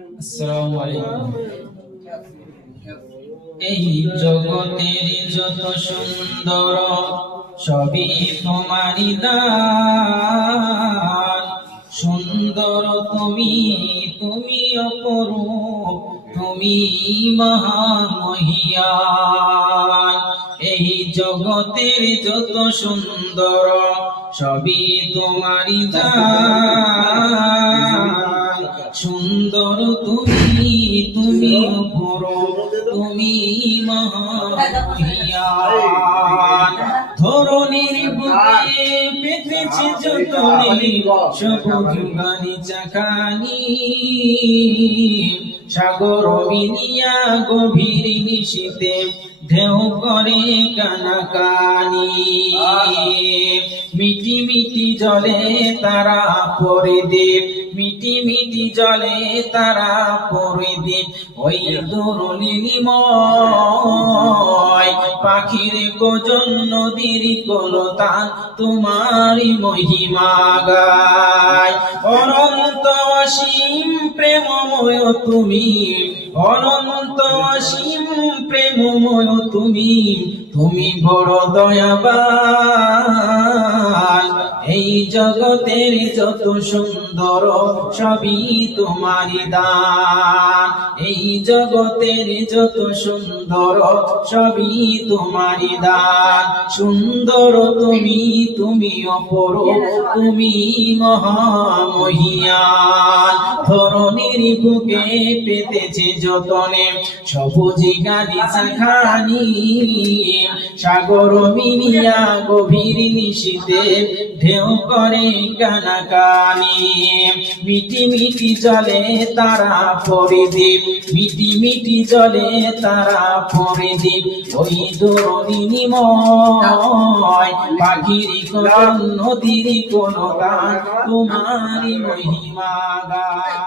আসসালামু আলাইকুম। এই জগতের যত সুন্দর সবই তোমারই দান। সুন্দর তুমি, তুমি অপরূপ, তুমি মহামহিয়ান। এই জগতের যত সুন্দর সবই তোমারই দান। সুন্দর তুমি, তুমি অপরূপ, তুমি মহামহিয়ান। ধরণীর বুকে পেতেছে যতনে সবুজ গালিচা খানি। সাগর বিনিয়া গভীর নিশীতে ঢেউ করে কানাকানি। মিটি মিটি জলে তারা পরিদীপ, মিটি মিটি জলে তারা পরিদীপ। ওই দুরুলিময় পাখির গজন, নদীর কলতান তোমারই মহিমা গায়। অনন্ত অসীম প্রেমময় তুমি, অনন্ত অসীম প্রেমময় তুমি, তুমি বড় দয়াবান। এই জগতের যত সুন্দর সবই তোমারই দান। এই জগতের যত সুন্দর সবই তোমারই দান। সুন্দর তুমি, তুমি অপরূপ, তুমি মহামহিয়ান। ধরণীর বুকে পেতেছে যতনে সবুজ গালিচা খানি। সাগর মিলিয়া গভীর নিশীতে ঢেউ করে কানাকানি। মিটি মিটি জলে তারা পরিদীপ, মিটি মিটি জলে তারা পরিদীপ। ওই দুরুলিময় পাখির কলতান, নদীর কলতান তোমারই মহিমা গায়।